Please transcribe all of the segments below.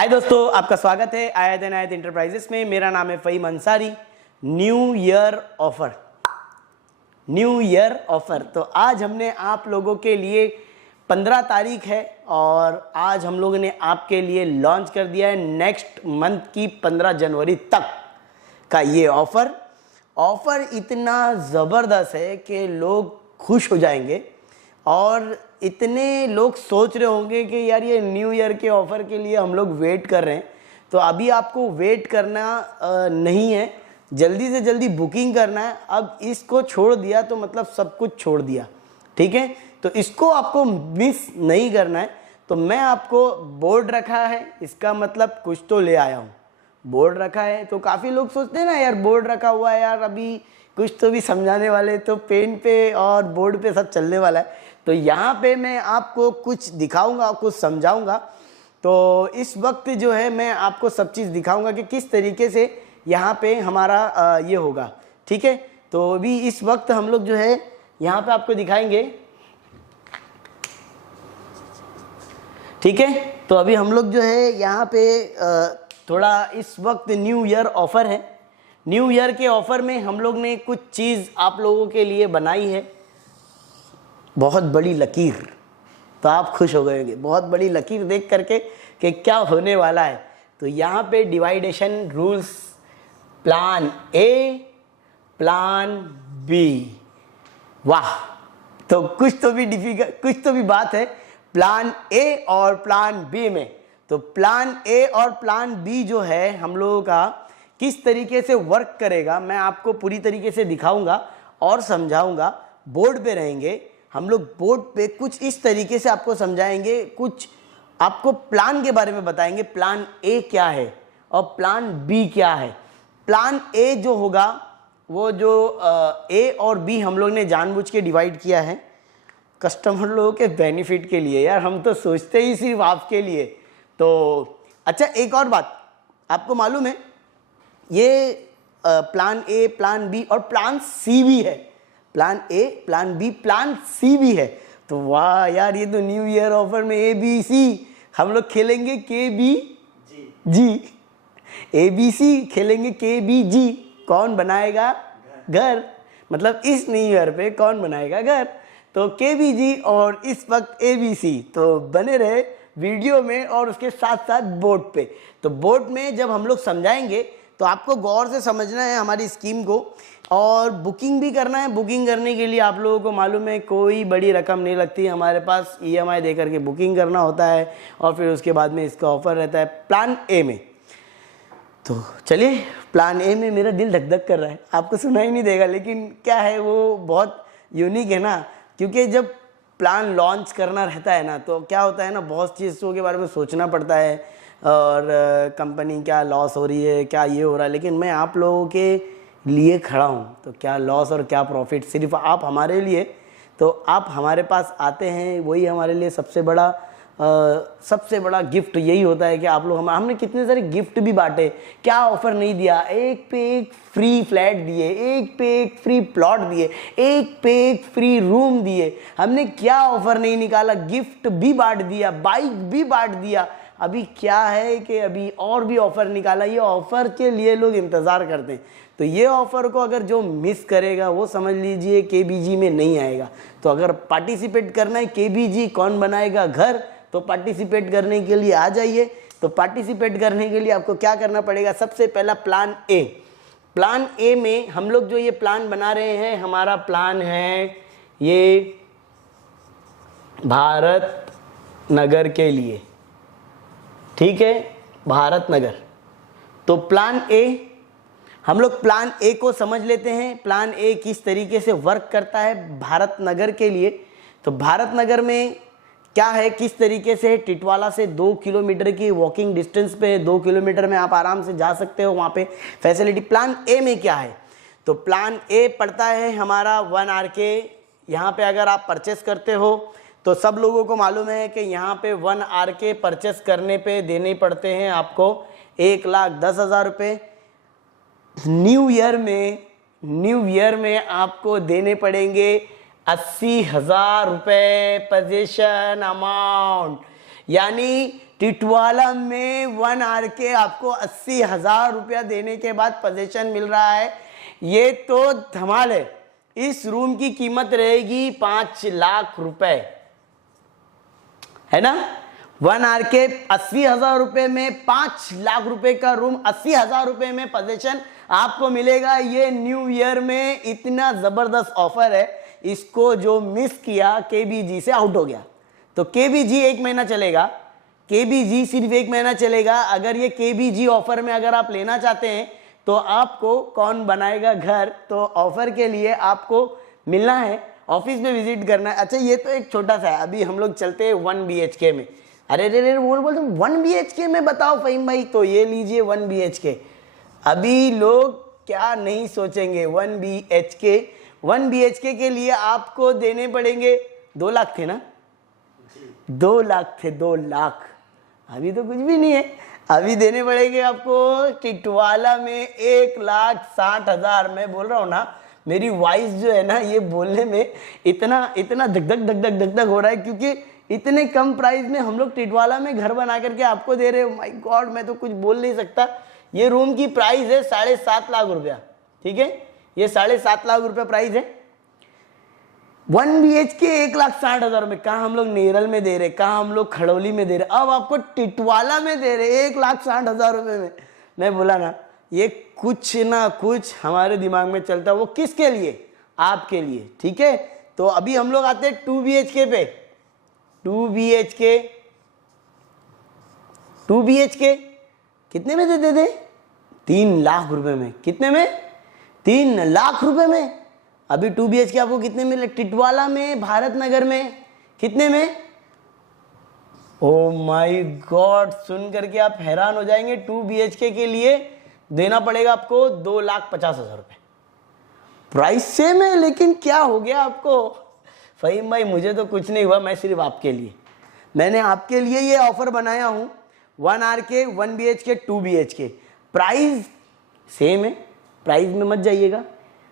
हाय दोस्तों, आपका स्वागत है आयत इनायत इंटरप्राइजेस में। मेरा नाम है Faheem Ansari. New year offer, new year offer. तो आज हमने आप लोगों के लिए 15 तारीख है और आज हम लोगों ने आपके लिए लॉन्च कर दिया है नेक्स्ट मंथ की 15 जनवरी तक का ये ऑफर। ऑफर इतना ज़बरदस्त है कि लोग खुश हो जाएंगे और इतने लोग सोच रहे होंगे कि यार ये न्यू ईयर के ऑफ़र के लिए हम लोग वेट कर रहे हैं। तो अभी आपको वेट करना नहीं है, जल्दी से जल्दी बुकिंग करना है। अब इसको छोड़ दिया तो मतलब सब कुछ छोड़ दिया, ठीक है। तो इसको आपको मिस नहीं करना है। तो मैं आपको बोर्ड रखा है, इसका मतलब कुछ तो ले आया हूँ। बोर्ड रखा है तो काफ़ी लोग सोचते हैं ना यार बोर्ड रखा हुआ है, यार अभी कुछ तो भी समझाने वाले, तो पेन पे और बोर्ड पे सब चलने वाला है। तो यहाँ पे मैं आपको कुछ दिखाऊंगा, कुछ समझाऊंगा। तो इस वक्त जो है मैं आपको सब चीज़ दिखाऊंगा कि किस तरीके से यहाँ पे हमारा ये होगा, ठीक है। तो अभी इस वक्त हम लोग जो है यहाँ पे आपको दिखाएंगे, ठीक है। तो अभी हम लोग जो है यहाँ पे थोड़ा इस वक्त न्यू ईयर ऑफ़र है। न्यू ईयर के ऑफ़र में हम लोग ने कुछ चीज़ आप लोगों के लिए बनाई है, बहुत बड़ी लकीर। तो आप खुश हो गए होंगे बहुत बड़ी लकीर देख करके कि क्या होने वाला है। तो यहाँ पे division rules, plan A, plan B. वाह, तो कुछ तो भी बात है प्लान ए और प्लान बी में। तो प्लान ए और प्लान बी जो है हम लोगों का किस तरीके से वर्क करेगा मैं आपको पूरी तरीके से दिखाऊंगा और समझाऊंगा। बोर्ड पे रहेंगे हम लोग, बोर्ड पे कुछ इस तरीके से आपको समझाएंगे, कुछ आपको प्लान के बारे में बताएंगे। प्लान ए क्या है और प्लान बी क्या है। प्लान ए जो होगा वो जो ए और बी हम लोग ने जानबूझ के डिवाइड किया है कस्टमर लोगों के बेनिफिट के लिए। यार हम तो सोचते ही सिर्फ आपके लिए। तो अच्छा, एक और बात आपको मालूम है, ये प्लान ए, प्लान बी और प्लान सी भी है। Plan A, plan B, plan C भी है। तो वाह यार, ये तो न्यू ईयर ऑफर में ए बी सी हम लोग खेलेंगे, के B ji, A B C खेलेंगे, के बी जी। कौन बनाएगा घर, मतलब इस न्यू ईयर पे कौन बनाएगा घर। तो के बी जी और इस वक्त ए बी सी। तो बने रहे वीडियो में और उसके साथ साथ बोर्ड पे। तो बोर्ड में जब हम लोग समझाएंगे तो आपको गौर से समझना है हमारी स्कीम को और बुकिंग भी करना है। बुकिंग करने के लिए आप लोगों को मालूम है कोई बड़ी रकम नहीं लगती है, हमारे पास EMI दे करके बुकिंग करना होता है और फिर उसके बाद में इसका ऑफ़र रहता है प्लान ए में। तो चलिए, प्लान ए में मेरा दिल धक धक कर रहा है, आपको सुनाई नहीं देगा लेकिन क्या है वो बहुत यूनिक है ना। क्योंकि जब प्लान लॉन्च करना रहता है ना तो क्या होता है ना, बहुत चीज़ों के बारे में सोचना पड़ता है और कंपनी क्या लॉस हो रही है, क्या ये हो रहा है। लेकिन मैं आप लोगों के लिए खड़ा हूँ, तो क्या लॉस और क्या प्रॉफिट, सिर्फ आप हमारे लिए। तो आप हमारे पास आते हैं, वही हमारे लिए सबसे बड़ा गिफ्ट यही होता है कि आप लोग हमने कितने सारे गिफ्ट भी बांटे, क्या ऑफ़र नहीं दिया। एक पे एक फ्री फ्लैट दिए, एक पे एक फ्री प्लॉट दिए, एक पे एक फ्री रूम दिए। हमने क्या ऑफ़र नहीं निकाला, गिफ्ट भी बांट दिया, बाइक भी बांट दिया। अभी क्या है कि अभी और भी ऑफ़र निकाला। ये ऑफ़र के लिए लोग इंतज़ार करते हैं। तो ये ऑफ़र को अगर जो मिस करेगा वो समझ लीजिए KBG में नहीं आएगा। तो अगर पार्टिसिपेट करना है KBG कौन बनाएगा घर, तो पार्टिसिपेट करने के लिए आ जाइए। तो पार्टिसिपेट करने के लिए आपको क्या करना पड़ेगा, सबसे पहला प्लान ए। प्लान ए में हम लोग जो ये प्लान बना रहे हैं, हमारा प्लान है ये भारत नगर के लिए, ठीक है, भारत नगर। तो प्लान ए, हम लोग प्लान ए को समझ लेते हैं। प्लान ए किस तरीके से वर्क करता है भारत नगर के लिए। तो भारत नगर में क्या है, किस तरीके से, टिटवाला से 2 किलोमीटर की वॉकिंग डिस्टेंस पे, 2 किलोमीटर में आप आराम से जा सकते हो वहाँ पे फैसिलिटी। प्लान ए में क्या है, तो प्लान ए पड़ता है हमारा 1 RK। यहाँ पे अगर आप परचेस करते हो तो सब लोगों को मालूम है कि यहाँ पे 1 RK परचेस करने पे देने पड़ते हैं आपको 1,10,000 रुपये। न्यू ईयर में आपको देने पड़ेंगे 80,000 रुपये पोजीशन अमाउंट। यानी टिटवाला में 1 RK आपको 80,000 रुपया देने के बाद पोजीशन मिल रहा है। ये तो धमाल है। इस रूम की कीमत रहेगी 5 लाख रुपए, है ना। 1 RK 80,000 रुपए में 5 लाख रुपए का रूम, 80,000 रुपए में पोजीशन आपको मिलेगा। ये न्यू ईयर में इतना जबरदस्त ऑफर है, इसको जो मिस किया KBG से आउट हो गया। तो KBG 1 महीना चलेगा, KBG सिर्फ 1 महीना चलेगा। अगर ये KBG ऑफर में अगर आप लेना चाहते हैं तो आपको कौन बनाएगा घर, तो ऑफर के लिए आपको मिलना है, ऑफिस में विजिट करना है। अच्छा ये तो एक छोटा सा है, अभी हम लोग चलते हैं 1 BHK में। अरे रे बोलते 1 BHK में बताओ फहीम भाई, तो ये लीजिए 1 BHK। अभी लोग क्या नहीं सोचेंगे, 1 BHK के लिए आपको देने पड़ेंगे 2 लाख थे ना, 2 लाख थे, 2 लाख। अभी तो कुछ भी नहीं है, अभी देने पड़ेंगे आपको टिटवाला में 1,60,000। मैं बोल रहा हूँ ना, मेरी वॉइस जो है ना, ये बोलने में इतना धक धक हो रहा है, क्योंकि इतने कम प्राइस में हम लोग टिटवाला में घर बना करके आपको दे रहे हो। माय गॉड, मैं तो कुछ बोल नहीं सकता। ये रूम की प्राइस है 7.5 लाख रुपया, ठीक है, ये 7.5 लाख रुपया प्राइस है। 1 BHK 1,60,000 में, कहाँ हम लोग नेरल में दे रहे, कहाँ हम लोग खड़ौली में दे रहे, अब आपको टिटवाला में दे रहे 1,60,000 रुपये में। मैं बोला ना, ये कुछ ना कुछ हमारे दिमाग में चलता है, वो किसके लिए, आपके लिए, ठीक है। तो अभी हम लोग आते हैं 2 BHK पे। 2 BHK कितने में दे दे 3 लाख रुपए में। कितने में? 3 लाख रुपए में। अभी 2 BHK आपको कितने मिले टिटवाला में, भारत नगर में, कितने में? ओ माय गॉड, सुन करके आप हैरान हो जाएंगे। 2 BHK के लिए देना पड़ेगा आपको 2,50,000 रुपए। प्राइस सेम है, लेकिन क्या हो गया आपको फहीम भाई? मुझे तो कुछ नहीं हुआ, मैं सिर्फ आपके लिए, मैंने आपके लिए ये ऑफर बनाया हूं। 1 RK 1 BHK 2 BHK price same है, प्राइस में मत जाइएगा।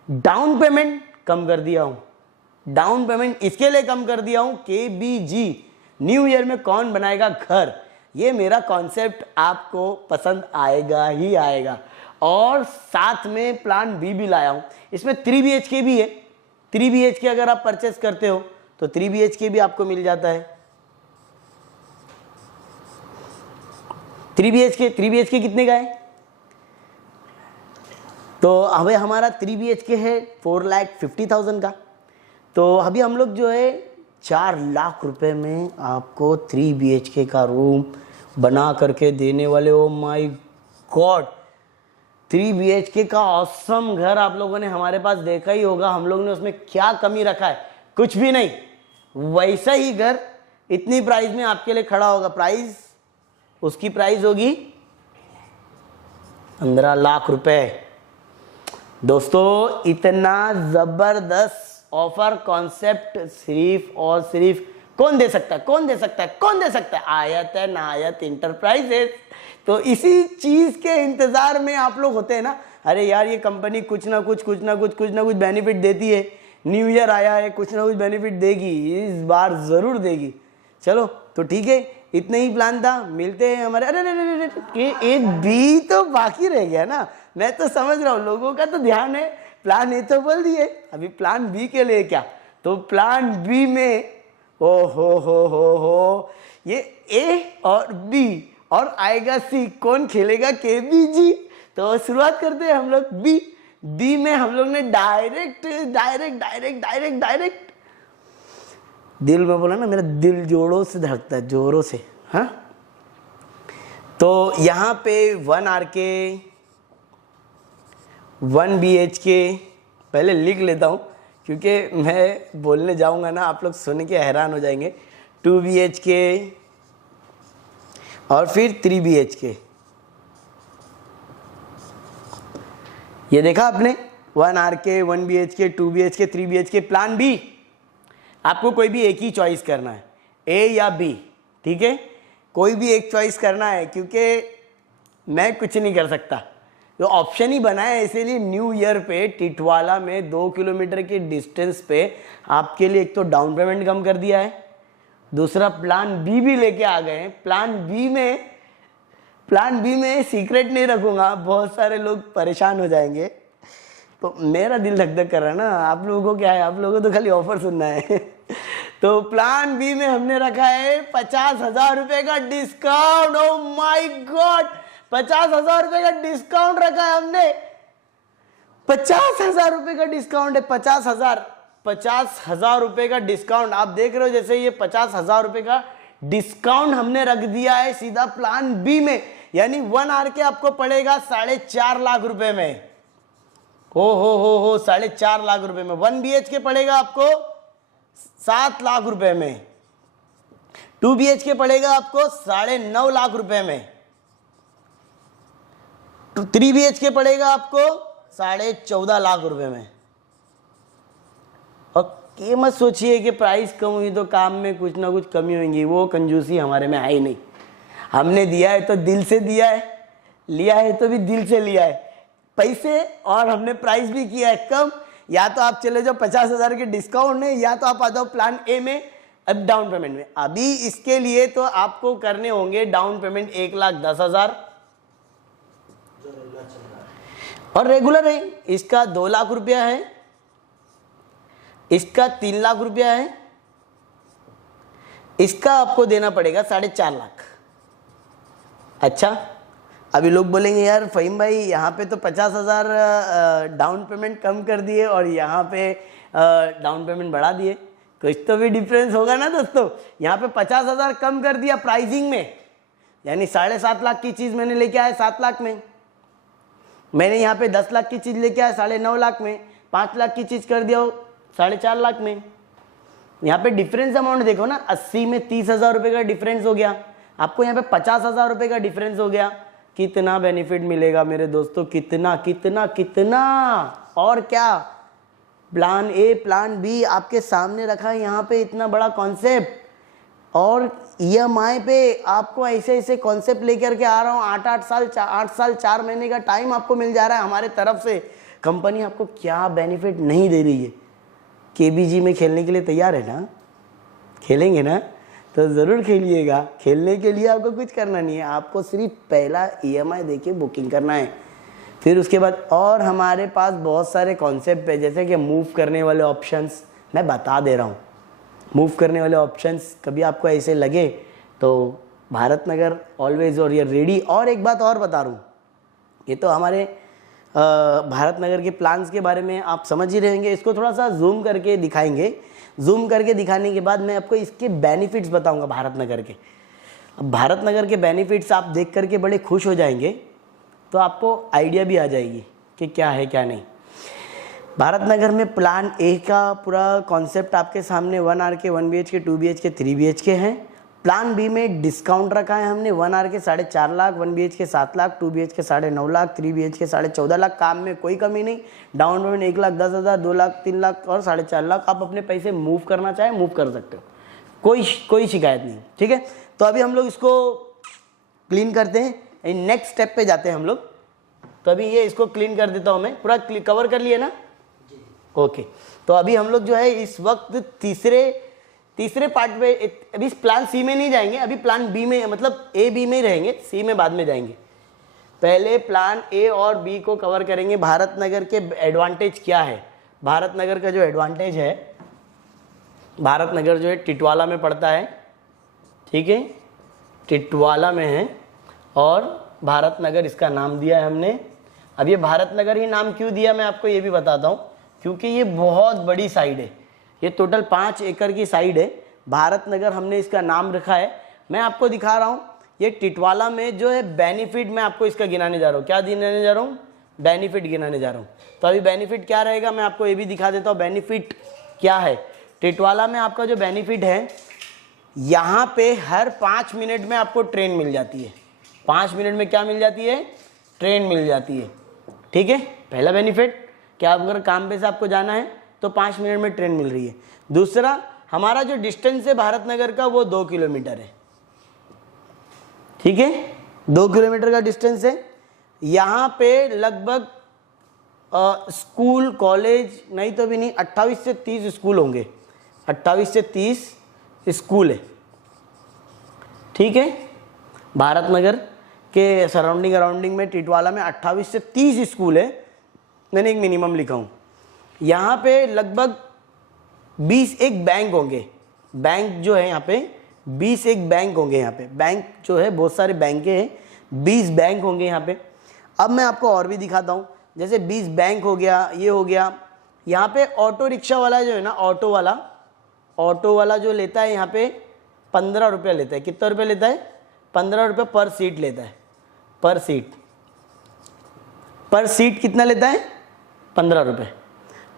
डाउन पेमेंट कम कर दिया हूं, डाउन पेमेंट इसके लिए कम कर दिया हूं, KBG न्यू ईयर में कौन बनाएगा घर, ये मेरा कॉन्सेप्ट आपको पसंद आएगा ही आएगा। और साथ में प्लान बी भी लाया हूं, इसमें 3 BHK भी है। 3 BHK अगर आप परचेस करते हो तो 3 BHK भी आपको मिल जाता है। 3 BHK कितने का है? तो अभी हमारा 3 BHK है 4,50,000 का। तो अभी हम लोग जो है 4 लाख रुपए में आपको 3 BHK का रूम बना करके देने वाले। ओ माय गॉड, 3 BHK का ऑसम घर आप लोगों ने हमारे पास देखा ही होगा। हम लोग ने उसमें क्या कमी रखा है? कुछ भी नहीं, वैसा ही घर इतनी प्राइस में आपके लिए खड़ा होगा। प्राइस उसकी प्राइस होगी 15 लाख रुपए। दोस्तों, इतना जबरदस्त ऑफर कॉन्सेप्ट सिर्फ और सिर्फ कौन दे सकता है? कौन दे सकता है? कौन दे सकता है? आयत है नायत इंटरप्राइजेस। तो इसी चीज के इंतजार में आप लोग होते हैं ना, अरे यार ये कंपनी कुछ ना कुछ बेनिफिट देती है, न्यू ईयर आया है, कुछ ना कुछ बेनिफिट देगी, इस बार जरूर देगी। चलो तो ठीक है, इतने ही प्लान था, मिलते हैं हमारे। अरे एक बी तो बाकी रह गया ना, मैं तो समझ रहा हूँ लोगों का तो ध्यान है। प्लान ए तो बोल दिए, अभी प्लान बी के लिए क्या? तो प्लान बी में ओ हो ये ए और बी और आएगा सी, कौन खेलेगा? KBG। तो शुरुआत करते हैं हम लोग बी में हम लोग ने डायरेक्ट दिल में बोला ना, मेरा दिल जोरों से धड़कता है, जोरों से। हाँ, तो यहाँ पे 1 RK 1 BHK पहले लिख लेता हूँ, क्योंकि मैं बोलने जाऊँगा ना आप लोग सुन के हैरान हो जाएंगे। 2 BHK और फिर 3 BHK। ये देखा आपने, 1 RK 1 BHK 2 BHK 3 BHK। Plan B, आपको कोई भी एक ही चॉइस करना है, ए या बी, ठीक है? कोई भी एक चॉइस करना है, क्योंकि मैं कुछ नहीं कर सकता। तो ऑप्शन ही बनाया है, इसीलिए न्यू ईयर पे टिटवाला में 2 किलोमीटर के डिस्टेंस पे आपके लिए एक तो डाउन पेमेंट कम कर दिया है, दूसरा प्लान बी भी लेके आ गए हैं। प्लान बी में सीक्रेट नहीं रखूंगा, बहुत सारे लोग परेशान हो जाएंगे। तो मेरा दिल धक धक कर रहा है ना, आप लोगों को क्या है, आप लोगों को तो खाली ऑफर सुनना है। तो प्लान बी में हमने रखा है 50,000 रुपए का डिस्काउंट। ओ माय गॉड, 50,000 रुपए का डिस्काउंट रखा है हमने। 50,000 रुपए का डिस्काउंट है। 50,000 रुपए का डिस्काउंट आप देख रहे हो। जैसे ये 50,000 रुपए का डिस्काउंट हमने रख दिया है सीधा प्लान बी में, यानी 1 आवर के आपको पड़ेगा 4.5 लाख रुपए में। हो 4.5 लाख रुपए में। 1 BHK पड़ेगा आपको 7 लाख रुपए में। 2 BHK पड़ेगा आपको 9.5 लाख रुपए में। 3 BHK पड़ेगा आपको 14.5 लाख रुपए में। और ये मत सोचिए कि प्राइस कम हुई तो काम में कुछ ना कुछ कमी होगी, वो कंजूसी हमारे में है ही नहीं। हमने दिया है तो दिल से दिया है, लिया है तो भी दिल से लिया है पैसे, और हमने प्राइस भी किया है कम। या तो आप चले जाओ 50,000 के डिस्काउंट में, या तो आप आ जाओ प्लान ए में अब डाउन पेमेंट में। अभी इसके लिए तो आपको करने होंगे डाउन पेमेंट 1,10,000 और रेगुलर है इसका 2 लाख रुपया है, इसका 3 लाख रुपया है, इसका आपको देना पड़ेगा 4.5 लाख। अच्छा, अभी लोग बोलेंगे यार फहीम भाई यहाँ पे तो 50,000 डाउन पेमेंट कम कर दिए और यहाँ पे डाउन पेमेंट बढ़ा दिए, कुछ तो भी डिफरेंस होगा ना दोस्तों। यहाँ पे 50,000 कम कर दिया प्राइसिंग में, यानी 7.5 लाख की चीज़ मैंने लेके आया 7 लाख में। मैंने यहाँ पे 10 लाख की चीज़ लेके आया 9.5 लाख में। 5 लाख की चीज़ कर दिया 4.5 लाख में। यहाँ पे डिफरेंस अमाउंट देखो ना, 80 में 30,000 रुपये का डिफरेंस हो गया, आपको यहाँ पे 50,000 रुपये का डिफरेंस हो गया। कितना बेनिफिट मिलेगा मेरे दोस्तों, कितना कितना कितना। और क्या, प्लान ए प्लान बी आपके सामने रखा है यहाँ पे, इतना बड़ा कॉन्सेप्ट। और EMI पे आपको ऐसे ऐसे कॉन्सेप्ट लेकर के आ रहा हूँ। 8 साल 4 महीने का टाइम आपको मिल जा रहा है हमारे तरफ से। कंपनी आपको क्या बेनिफिट नहीं दे रही है। KBG में खेलने के लिए तैयार है ना, खेलेंगे ना, तो ज़रूर खेलिएगा। खेलने के लिए आपको कुछ करना नहीं है, आपको सिर्फ पहला EMI देके बुकिंग करना है। फिर उसके बाद और हमारे पास बहुत सारे कॉन्सेप्ट है, जैसे कि मूव करने वाले ऑप्शंस मैं बता दे रहा हूँ। मूव करने वाले ऑप्शंस कभी आपको ऐसे लगे तो भारत नगर ऑलवेज और ये रेडी। और एक बात और बता रहा हूँ, ये तो हमारे भारत नगर के प्लान्स के बारे में आप समझ ही रहेंगे। इसको थोड़ा सा जूम करके दिखाएंगे। जूम करके दिखाने के बाद मैं आपको इसके बेनिफिट्स बताऊंगा भारत नगर के। अब भारत नगर के बेनिफिट्स आप देख करके बड़े खुश हो जाएंगे, तो आपको आइडिया भी आ जाएगी कि क्या है क्या नहीं। भारत नगर में प्लान ए का पूरा कॉन्सेप्ट आपके सामने 1 आवर के 1 BHK 2 BHK 3 BHK हैं। प्लान बी में डिस्काउंट रखा है हमने 1 आवर के 4.5 lakh, 1 BHK 7 lakh, 2 BHK 9.5 lakh, 3 BHK 14.5 lakh. काम में कोई कमी नहीं। डाउन पेमेंट 1,10,000, 2 लाख, 3 लाख और 4.5 लाख। आप अपने पैसे मूव करना चाहें मूव कर सकते हो, कोई शिकायत नहीं। ठीक है, तो अभी हम लोग इसको क्लीन करते हैं, नेक्स्ट स्टेप पे जाते हैं हम लोग। तो अभी ये इसको क्लीन कर देता हूँ मैं, पूरा कवर कर लिए ना। ओके, तो अभी हम लोग जो है इस वक्त तीसरे पार्ट में, अभी प्लान सी में नहीं जाएंगे, अभी प्लान बी में, मतलब ए बी में ही रहेंगे, सी में बाद में जाएंगे। पहले प्लान ए और बी को कवर करेंगे। भारत नगर के एडवांटेज क्या है। भारत नगर का जो एडवांटेज है, भारत नगर जो है टिटवाला में पड़ता है, ठीक है, टिटवाला में है। और भारत नगर इसका नाम दिया है हमने। अब ये भारत नगर ही नाम क्यों दिया मैं आपको ये भी बताता हूँ, क्योंकि ये बहुत बड़ी साइड है, ये टोटल 5 एकड़ की साइड है। भारत नगर हमने इसका नाम रखा है। मैं आपको दिखा रहा हूँ ये टिटवाला में जो है बेनिफिट, मैं आपको इसका गिनाने जा रहा हूँ। क्या गिनाने जा रहा हूँ? बेनिफिट गिनाने जा रहा हूँ। तो अभी बेनिफिट क्या रहेगा मैं आपको ये भी दिखा देता हूँ। बेनिफिट क्या है टिटवाला में, आपका जो बेनिफिट है, यहाँ पे हर 5 मिनट में आपको ट्रेन मिल जाती है। 5 मिनट में क्या मिल जाती है? ट्रेन मिल जाती है। ठीक है, पहला बेनिफिट क्या, अगर काम पे से आपको जाना है तो 5 मिनट में ट्रेन मिल रही है। दूसरा, हमारा जो डिस्टेंस है भारत नगर का वो 2 किलोमीटर है। ठीक है, 2 किलोमीटर का डिस्टेंस है। यहाँ पे लगभग स्कूल कॉलेज नहीं तो भी नहीं 28 से 30 स्कूल होंगे। 28 से 30 स्कूल है ठीक है। भारत नगर के सराउंडिंग में टिटवाला में 28 से 30 स्कूल है, मैंने एक मिनिमम लिखा हूँ। यहाँ पे लगभग 20 एक बैंक होंगे, बैंक जो है यहाँ पे 20 एक बैंक होंगे। यहाँ पे बैंक जो है बहुत सारे बैंकें हैं, 20 बैंक होंगे यहाँ पे। अब मैं आपको और भी दिखाता हूँ, जैसे 20 बैंक हो गया, ये हो गया। यहाँ पे ऑटो रिक्शा वाला जो है ना, ऑटो वाला जो लेता है यहाँ पे 15 रुपये लेता है। कितना रुपये लेता है? 15 रुपये पर सीट लेता है। पर सीट कितना लेता है? 15 रुपये।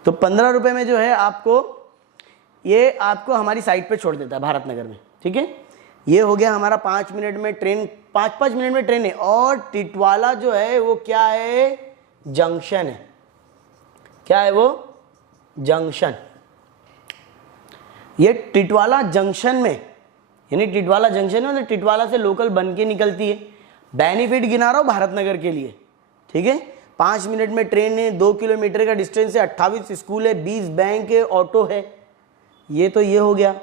तो 15 रुपये में जो है आपको हमारी साइट पे छोड़ देता है भारत नगर में, ठीक है। ये हो गया हमारा 5 मिनट में ट्रेन, 5-5 मिनट में ट्रेन है। और टिटवाला जो है वो क्या है? जंक्शन है। क्या है वो? जंक्शन। ये टिटवाला जंक्शन में, यानी टिटवाला जंक्शन में, तो टिटवाला से लोकल बन के निकलती है। बेनिफिट गिना रहा हूँ भारत नगर के लिए, ठीक है। 5 मिनट में ट्रेन है, 2 किलोमीटर का डिस्टेंस है, 28 स्कूल है, 20 बैंक है, ऑटो है। ये तो ये हो गया।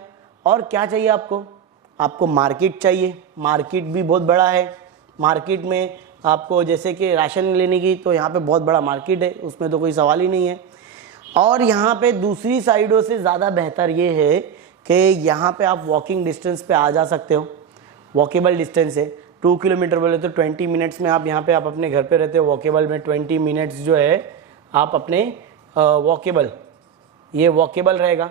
और क्या चाहिए आपको मार्केट चाहिए। मार्केट भी बहुत बड़ा है। मार्केट में आपको जैसे कि राशन लेने की, तो यहाँ पे बहुत बड़ा मार्केट है, उसमें तो कोई सवाल ही नहीं है। और यहाँ पे दूसरी साइडों से ज़्यादा बेहतर ये है कि यहाँ पे आप वॉकिंग डिस्टेंस पे आ जा सकते हो। वॉकेबल डिस्टेंस है, 2 किलोमीटर बोले तो 20 मिनट्स में आप यहाँ पे, आप अपने घर पे रहते हो, वॉकेबल में 20 मिनट्स जो है आप अपने वॉकेबल रहेगा।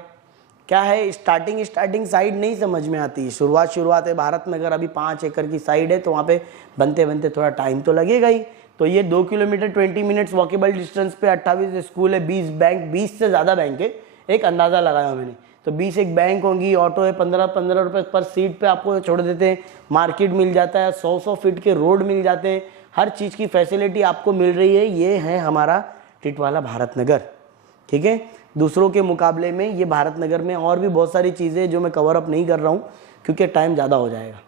क्या है, स्टार्टिंग साइड नहीं समझ में आती है, शुरुआत है। भारत नगर अभी 5 एकड़ की साइड है, तो वहाँ पे बनते थोड़ा टाइम तो लगेगा ही। तो ये 2 किलोमीटर 20 मिनट्स वॉकेबल डिस्टेंस पे 28 स्कूल है, 20 बैंक, 20 से ज़्यादा बैंक है, एक अंदाज़ा लगाया मैंने। तो 20 एक बैंक होंगी, ऑटो है, 15 रुपये पर सीट पे आपको छोड़ देते हैं। मार्केट मिल जाता है, 100 फीट के रोड मिल जाते हैं, हर चीज़ की फैसिलिटी आपको मिल रही है। ये है हमारा टिटवाला भारत नगर, ठीक है। दूसरों के मुकाबले में ये भारत नगर में और भी बहुत सारी चीज़ें जो मैं कवर अप नहीं कर रहा हूँ क्योंकि टाइम ज़्यादा हो जाएगा,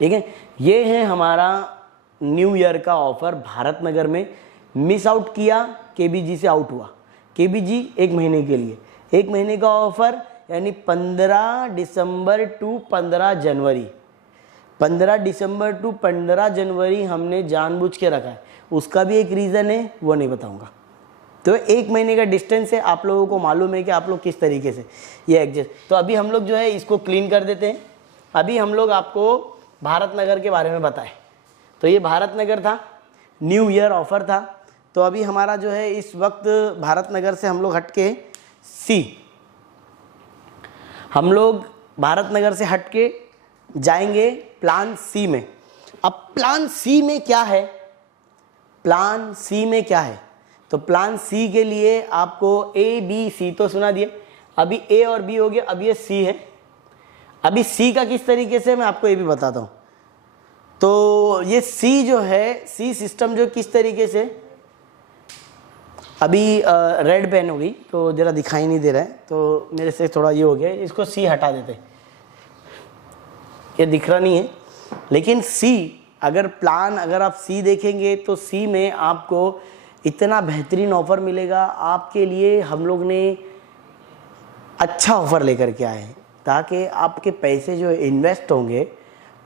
ठीक है। ये है हमारा न्यू ईयर का ऑफ़र भारत नगर में। मिस आउट किया, केबीजी से आउट हुआ। केबीजी 1 महीने के लिए, 1 महीने का ऑफ़र, यानी 15 दिसंबर टू 15 जनवरी, 15 दिसंबर टू 15 जनवरी हमने जानबूझ के रखा है। उसका भी एक रीज़न है, वो नहीं बताऊंगा। तो 1 महीने का डिस्टेंस है, आप लोगों को मालूम है कि आप लोग किस तरीके से ये एडजस्ट। तो अभी हम लोग जो है इसको क्लीन कर देते हैं। अभी हम लोग आपको भारत नगर के बारे में बताएं। तो ये भारत नगर था, न्यू ईयर ऑफ़र था। तो अभी हमारा जो है इस वक्त भारत नगर से हम लोग हट के हम लोग भारत नगर से हट के जाएंगे प्लान सी में। अब प्लान सी में क्या है? प्लान सी में क्या है? तो प्लान सी के लिए आपको ए बी सी तो सुना दिए, अभी ए और बी हो गया, अब ये सी है। अभी सी का किस तरीके से मैं आपको ये भी बताता हूँ। तो ये सी जो है, सी सिस्टम जो किस तरीके से, अभी रेड पेन हो गई तो ज़रा दिखाई नहीं दे रहा है, तो मेरे से थोड़ा ये हो गया, इसको सी हटा देते, ये दिख रहा नहीं है। लेकिन सी अगर आप सी देखेंगे तो सी में आपको इतना बेहतरीन ऑफ़र मिलेगा। आपके लिए हम लोग ने अच्छा ऑफ़र लेकर के आए हैं ताकि आपके पैसे जो इन्वेस्ट होंगे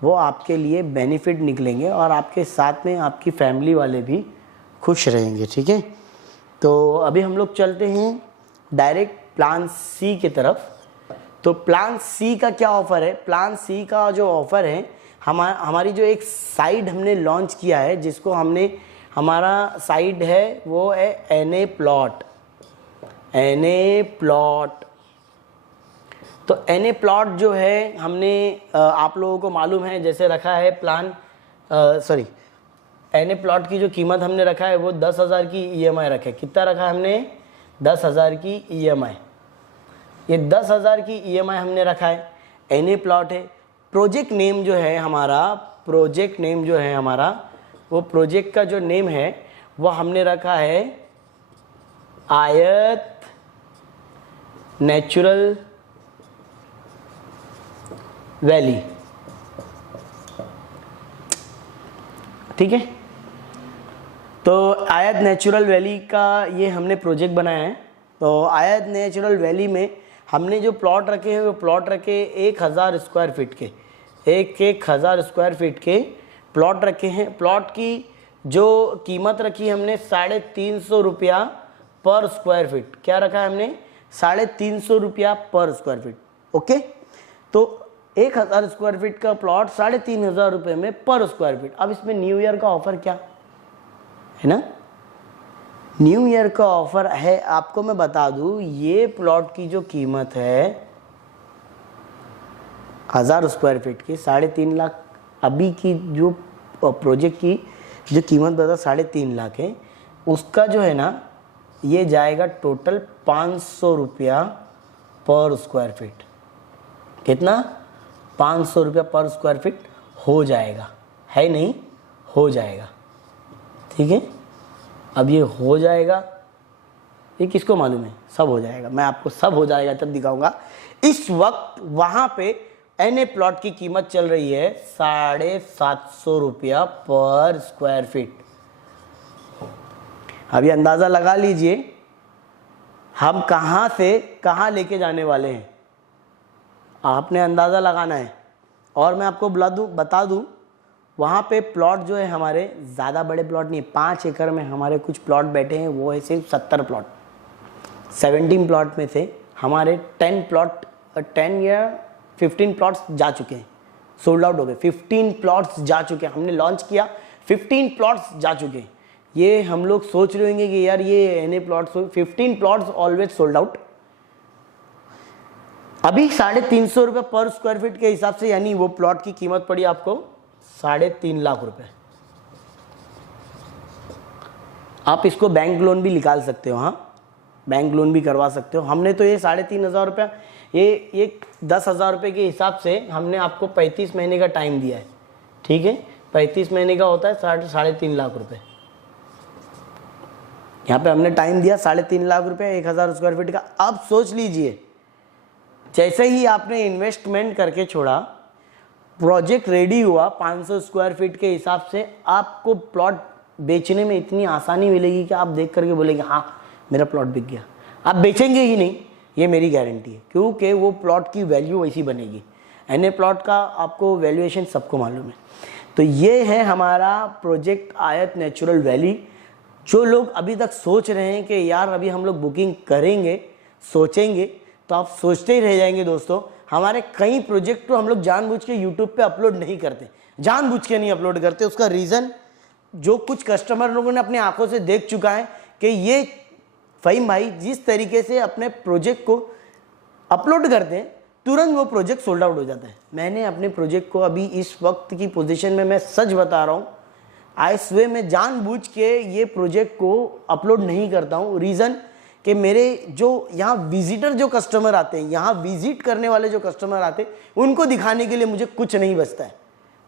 वो आपके लिए बेनिफिट निकलेंगे और आपके साथ में आपकी फैमिली वाले भी खुश रहेंगे, ठीक है। तो अभी हम लोग चलते हैं डायरेक्ट प्लान सी की तरफ। तो प्लान सी का क्या ऑफ़र है? प्लान सी का जो ऑफ़र है, हमारी जो एक साइट हमने लॉन्च किया है, जिसको हमारा साइट है वो है NA प्लॉट। तो NA प्लॉट जो है हमने आप लोगों को मालूम है जैसे रखा है NA प्लॉट की जो कीमत हमने रखा है वो 10,000 की EMI रखा है। कितना रखा है हमने? 10,000 की EMI। ये 10,000 की EMI हमने रखा है। NA प्लॉट है। प्रोजेक्ट नेम जो है हमारा वो प्रोजेक्ट का जो नेम है वो हमने रखा है आयत नेचुरल वैली, ठीक है। तो आयत नेचुरल वैली का ये हमने प्रोजेक्ट बनाया है। तो आयत नेचुरल वैली में हमने जो प्लॉट रखे हैं वो प्लॉट रखे 1000 स्क्वायर फीट के, 1,000 स्क्वायर फीट के प्लॉट रखे हैं। प्लॉट की जो कीमत रखी हमने 350 रुपया पर स्क्वायर फीट। क्या रखा है हमने? 350 रुपया पर स्क्वायर फीट। ओके, तो 1,000 स्क्वायर फीट का प्लॉट 3,500 रुपये में पर स्क्वायर फीट। अब इसमें न्यू ईयर का ऑफर क्या है ना, न्यू ईयर का ऑफर है, आपको मैं बता दूं, ये प्लॉट की जो कीमत है 1,000 स्क्वायर फीट की 3.5 लाख, अभी की जो प्रोजेक्ट की जो कीमत बता 3.5 लाख है, उसका जो है ना ये जाएगा टोटल 500 रुपया पर स्क्वायर फीट। कितना? 500 रुपया पर स्क्वायर फीट हो जाएगा, है नहीं? हो जाएगा, ठीक है। अब ये हो जाएगा, ये किसको मालूम है? सब हो जाएगा, मैं आपको सब हो जाएगा तब दिखाऊंगा। इस वक्त वहां पे एनए प्लॉट की कीमत चल रही है 750 रुपया पर स्क्वायर फीट। अभी अंदाजा लगा लीजिए हम कहां से कहां लेके जाने वाले हैं, आपने अंदाजा लगाना है। और मैं आपको बता दूं वहाँ पे प्लॉट जो है हमारे ज़्यादा बड़े प्लॉट नहीं, 5 एकड़ में हमारे कुछ प्लॉट बैठे हैं, वो है सिर्फ 70 प्लॉट। 17 प्लॉट में से हमारे 10 या 15 प्लॉट्स जा चुके हैं, सोल्ड आउट हो गए। 15 प्लॉट्स जा चुके हैं, हमने लॉन्च किया, 15 प्लॉट्स जा चुके हैं। ये हम लोग सोच रहे होंगे कि यार ये NA plots, 15 plots always sold out. अभी 350 रुपये पर स्क्वायर फीट के हिसाब से, यानी वो प्लॉट की कीमत पड़ी आपको 3.5 लाख रुपए। आप इसको बैंक लोन भी निकाल सकते हो, हाँ बैंक लोन भी करवा सकते हो। हमने तो ये 3,500 रुपया, ये 10,000 रुपये के हिसाब से हमने आपको 35 महीने का टाइम दिया है, ठीक है। 35 महीने का होता है 3.5 लाख रुपए। यहाँ पे हमने टाइम दिया 3.5 लाख रुपए 1,000 स्क्वायर फीट का। अब सोच लीजिए, जैसे ही आपने इन्वेस्टमेंट करके छोड़ा, प्रोजेक्ट रेडी हुआ, 500 स्क्वायर फीट के हिसाब से आपको प्लॉट बेचने में इतनी आसानी मिलेगी कि आप देख करके बोलेंगे हाँ मेरा प्लॉट बिक गया। आप बेचेंगे ही नहीं, ये मेरी गारंटी है, क्योंकि वो प्लॉट की वैल्यू वैसी बनेगी। एनए प्लॉट का आपको वैल्यूएशन सबको मालूम है। तो ये है हमारा प्रोजेक्ट आयत नेचुरल वैली। जो लोग अभी तक सोच रहे हैं कि यार अभी हम लोग बुकिंग करेंगे, सोचेंगे, तो आप सोचते ही रह जाएंगे दोस्तों। हमारे कई प्रोजेक्ट तो हम लोग जानबूझ के यूट्यूब पे अपलोड नहीं करते, जानबूझ के नहीं अपलोड करते। उसका रीज़न जो कुछ कस्टमर लोगों ने अपनी आंखों से देख चुका है कि ये फ़हीम भाई जिस तरीके से अपने प्रोजेक्ट को अपलोड करते हैं, तुरंत वो प्रोजेक्ट सोल्ड आउट हो जाता है। मैंने अपने प्रोजेक्ट को अभी इस वक्त की पोजीशन में, मैं सच बता रहा हूँ, आई स्वे में जानबूझ के ये प्रोजेक्ट को अपलोड नहीं करता हूँ। रीज़न कि मेरे जो यहाँ विजिटर जो कस्टमर आते हैं, यहाँ विजिट करने वाले जो कस्टमर आते हैं, उनको दिखाने के लिए मुझे कुछ नहीं बचता है।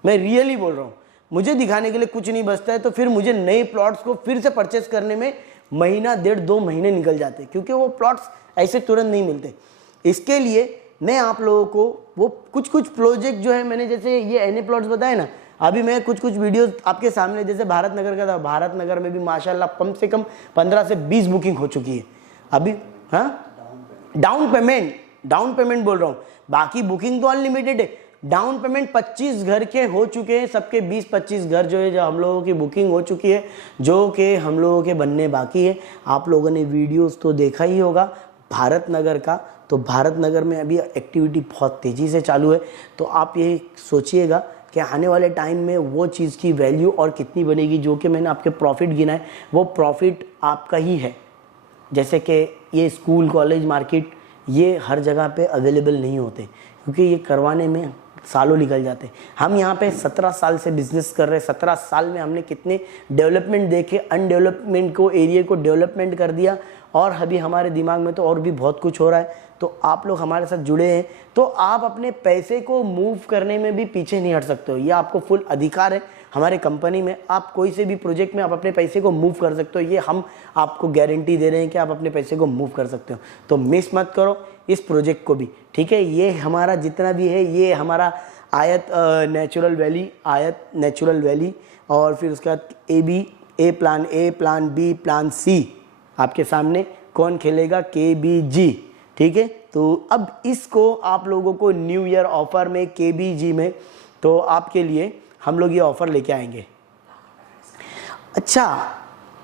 मैं रियली बोल रहा हूँ, मुझे दिखाने के लिए कुछ नहीं बचता है। तो फिर मुझे नए प्लॉट्स को फिर से परचेस करने में महीना 1.5-2 महीने निकल जाते हैं, क्योंकि वो प्लॉट्स ऐसे तुरंत नहीं मिलते। इसके लिए मैं आप लोगों को वो कुछ प्रोजेक्ट जो है, मैंने जैसे ये एनए प्लॉट्स बताए ना, अभी मैं कुछ वीडियोस आपके सामने, जैसे भारत नगर का था, भारत नगर में भी माशाल्लाह कम से कम 15 से 20 बुकिंग हो चुकी है अभी। हाँ, डाउन पेमेंट बोल रहा हूँ, बाकी बुकिंग तो अनलिमिटेड है। डाउन पेमेंट 25 घर के हो चुके हैं, सबके 20-25 घर जो है, जो हम लोगों की बुकिंग हो चुकी है, जो कि हम लोगों के बनने बाकी है। आप लोगों ने वीडियोस तो देखा ही होगा भारत नगर का। तो भारत नगर में अभी एक्टिविटी बहुत तेज़ी से चालू है। तो आप ये सोचिएगा कि आने वाले टाइम में वो चीज़ की वैल्यू और कितनी बनेगी। जो कि मैंने आपके प्रॉफिट गिना है, वो प्रॉफिट आपका ही है। जैसे कि ये स्कूल, कॉलेज, मार्केट, ये हर जगह पे अवेलेबल नहीं होते, क्योंकि ये करवाने में सालों निकल जाते हैं। हम यहाँ पे 17 साल से बिजनेस कर रहे हैं। 17 साल में हमने कितने डेवलपमेंट देखे, अनडेवलपमेंट को, एरिया को डेवलपमेंट कर दिया, और अभी हमारे दिमाग में तो और भी बहुत कुछ हो रहा है। तो आप लोग हमारे साथ जुड़े हैं, तो आप अपने पैसे को मूव करने में भी पीछे नहीं हट सकते हो। ये आपको फुल अधिकार है हमारे कंपनी में। आप कोई से भी प्रोजेक्ट में आप अपने पैसे को मूव कर सकते हो, ये हम आपको गारंटी दे रहे हैं कि आप अपने पैसे को मूव कर सकते हो। तो मिस मत करो इस प्रोजेक्ट को भी, ठीक है। ये हमारा जितना भी है, ये हमारा आयत नेचुरल वैली, और फिर उसके बाद ए प्लान बी, प्लान सी आपके सामने। कौन खेलेगा? KBG, ठीक है। तो अब इसको आप लोगों को न्यू ईयर ऑफर में KBG में तो आपके लिए हम लोग ये ऑफ़र लेके आएंगे। अच्छा,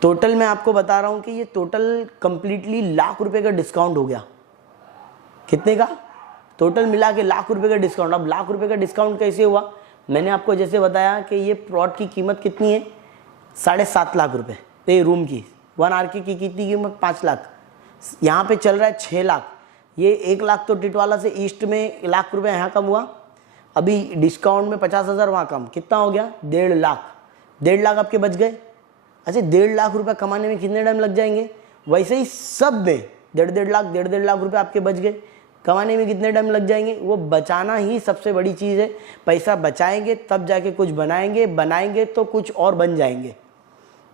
टोटल मैं आपको बता रहा हूँ कि ये टोटल कंप्लीटली ₹1,00,000 का डिस्काउंट हो गया। कितने का? टोटल मिला के ₹1,00,000 का डिस्काउंट। अब ₹1,00,000 का डिस्काउंट कैसे हुआ? मैंने आपको जैसे बताया कि ये प्लॉट की कीमत कितनी है, 7.5 लाख रुपए। ये रूम की 1 RK की कितनी कीमत, 5 लाख। यहाँ पे चल रहा है 6 लाख। ये 1 लाख तो टिटवाला से ईस्ट में ₹1,00,000 यहाँ कम हुआ। अभी डिस्काउंट में 50,000 वहाँ कम, कितना हो गया? 1.5 लाख। 1.5 लाख आपके बच गए। अच्छा, 1.5 लाख रुपये कमाने में कितने टाइम लग जाएंगे? वैसे ही सब में 1.5 लाख रुपये आपके बच गए। कमाने में कितने टाइम लग जाएंगे? वो बचाना ही सबसे बड़ी चीज़ है। पैसा बचाएंगे तब जाके कुछ बनाएंगे, बनाएंगे तो कुछ और बन जाएंगे।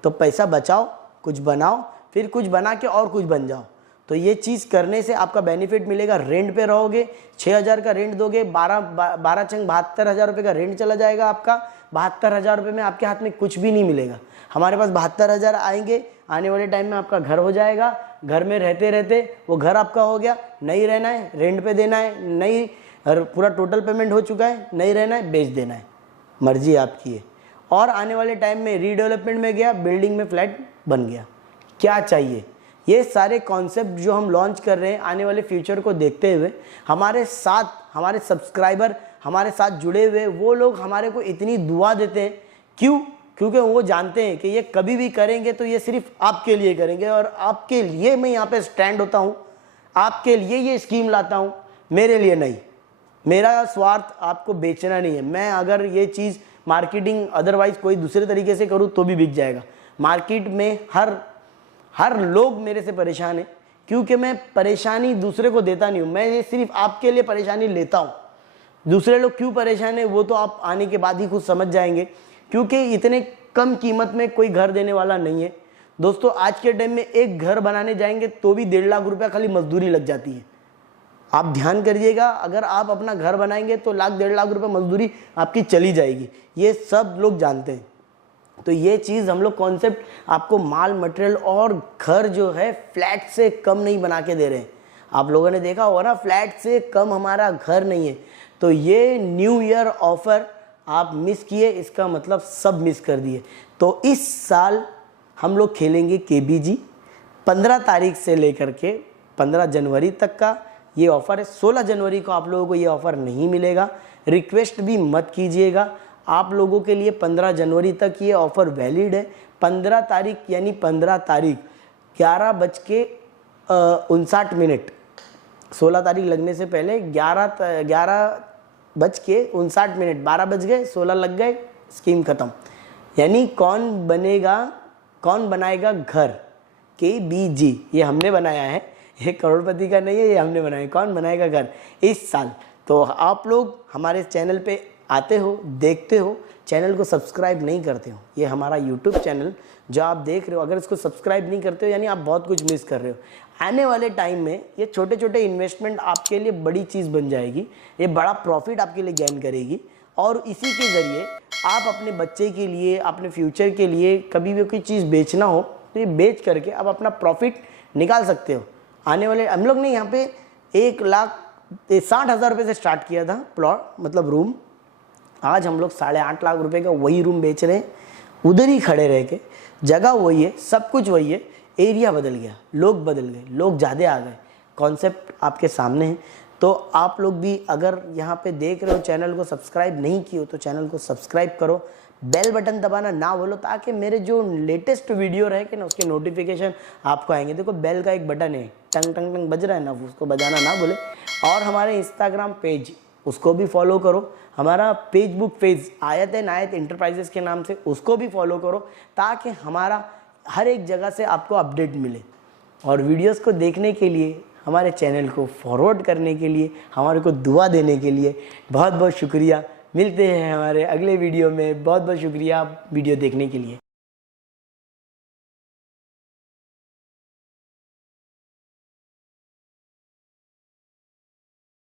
तो पैसा बचाओ, कुछ बनाओ, फिर कुछ बना के और कुछ बन जाओ। तो ये चीज़ करने से आपका बेनिफिट मिलेगा। रेंट पे रहोगे, 6,000 का रेंट दोगे, 12 चंग 72,000 रुपये का रेंट चला जाएगा आपका। 72,000 रुपये में आपके हाथ में कुछ भी नहीं मिलेगा। हमारे पास 72,000 आएंगे, आने वाले टाइम में आपका घर हो जाएगा। घर में रहते रहते वो घर आपका हो गया। नहीं रहना है, रेंट पे देना है, नहीं पूरा टोटल पेमेंट हो चुका है, नहीं रहना है, बेच देना है, मर्जी आपकी है। और आने वाले टाइम में रीडेवलपमेंट में गया, बिल्डिंग में फ्लैट बन गया। क्या चाहिए? ये सारे कॉन्सेप्ट जो हम लॉन्च कर रहे हैं आने वाले फ्यूचर को देखते हुए, हमारे साथ हमारे सब्सक्राइबर हमारे साथ जुड़े हुए वो लोग हमारे को इतनी दुआ देते हैं। क्यों? क्योंकि वो जानते हैं कि ये कभी भी करेंगे तो ये सिर्फ आपके लिए करेंगे, और आपके लिए मैं यहाँ पे स्टैंड होता हूँ, आपके लिए ये स्कीम लाता हूँ, मेरे लिए नहीं। मेरा स्वार्थ आपको बेचना नहीं है। मैं अगर ये चीज़ मार्केटिंग अदरवाइज कोई दूसरे तरीके से करूँ तो भी बिक जाएगा। मार्केट में हर लोग मेरे से परेशान है, क्योंकि मैं परेशानी दूसरे को देता नहीं हूँ, मैं ये सिर्फ आपके लिए परेशानी लेता हूँ। दूसरे लोग क्यों परेशान है वो तो आप आने के बाद ही खुद समझ जाएंगे, क्योंकि इतने कम कीमत में कोई घर देने वाला नहीं है। दोस्तों, आज के टाइम में एक घर बनाने जाएंगे तो भी 1.5 लाख रुपया खाली मजदूरी लग जाती है। आप ध्यान करिएगा, अगर आप अपना घर बनाएंगे तो 1.5 लाख रुपये मजदूरी आपकी चली जाएगी। ये सब लोग जानते हैं। तो ये चीज़ हम लोग कॉन्सेप्ट आपको माल मटेरियल और घर जो है फ्लैट से कम नहीं बना के दे रहे हैं। आप लोगों ने देखा होगा ना, फ्लैट से कम हमारा घर नहीं है। तो ये न्यू ईयर ऑफर आप मिस किए, इसका मतलब सब मिस कर दिए। तो इस साल हम लोग खेलेंगे KBG। 15 तारीख से लेकर के 15 जनवरी तक का ये ऑफ़र है। 16 जनवरी को आप लोगों को ये ऑफ़र नहीं मिलेगा। रिक्वेस्ट भी मत कीजिएगा। आप लोगों के लिए 15 जनवरी तक ये ऑफ़र वैलिड है। 15 तारीख यानी 15 तारीख 11:59, 16 तारीख लगने से पहले 11:59, 12 बज गए, 16 लग गए, स्कीम ख़त्म। यानी कौन बनाएगा घर, KBG ये हमने बनाया है, ये करोड़पति का नहीं है, ये हमने बनाया है। कौन बनाएगा घर इस साल। तो आप लोग हमारे चैनल पे आते हो, देखते हो, चैनल को सब्सक्राइब नहीं करते हो। ये हमारा YouTube चैनल जो आप देख रहे हो, अगर इसको सब्सक्राइब नहीं करते हो यानी आप बहुत कुछ मिस कर रहे हो। आने वाले टाइम में ये छोटे छोटे इन्वेस्टमेंट आपके लिए बड़ी चीज़ बन जाएगी, ये बड़ा प्रॉफिट आपके लिए गेन करेगी। और इसी के ज़रिए आप अपने बच्चे के लिए, अपने फ्यूचर के लिए कभी भी कोई चीज़ बेचना हो तो ये बेच करके आप अपना प्रॉफिट निकाल सकते हो। आने वाले हम लोग ने यहाँ पे 1,60,000 रुपये से स्टार्ट किया था प्लॉट, मतलब रूम। आज हम लोग 8.5 लाख रुपए का वही रूम बेच रहे हैं, उधर ही खड़े रह के। जगह वही है, सब कुछ वही है, एरिया बदल गया, लोग बदल गए, लोग ज़्यादा आ गए, कॉन्सेप्ट आपके सामने है। तो आप लोग भी अगर यहाँ पे देख रहे हो, चैनल को सब्सक्राइब नहीं किए हो तो चैनल को सब्सक्राइब करो, बेल बटन दबाना ना भूलो, ताकि मेरे जो लेटेस्ट वीडियो रहे कि ना उसके नोटिफिकेशन आपको आएंगे। देखो बेल का एक बटन है, टंग टंग टंग बज रहा है ना, उसको बजाना ना भूले। और हमारे इंस्टाग्राम पेज उसको भी फॉलो करो, हमारा फेसबुक पेज आयत है नायत इंटरप्राइजेस के नाम से, उसको भी फॉलो करो, ताकि हमारा हर एक जगह से आपको अपडेट मिले। और वीडियोस को देखने के लिए, हमारे चैनल को फॉरवर्ड करने के लिए, हमारे को दुआ देने के लिए बहुत बहुत शुक्रिया। मिलते हैं हमारे अगले वीडियो में। बहुत बहुत शुक्रिया वीडियो देखने के लिए।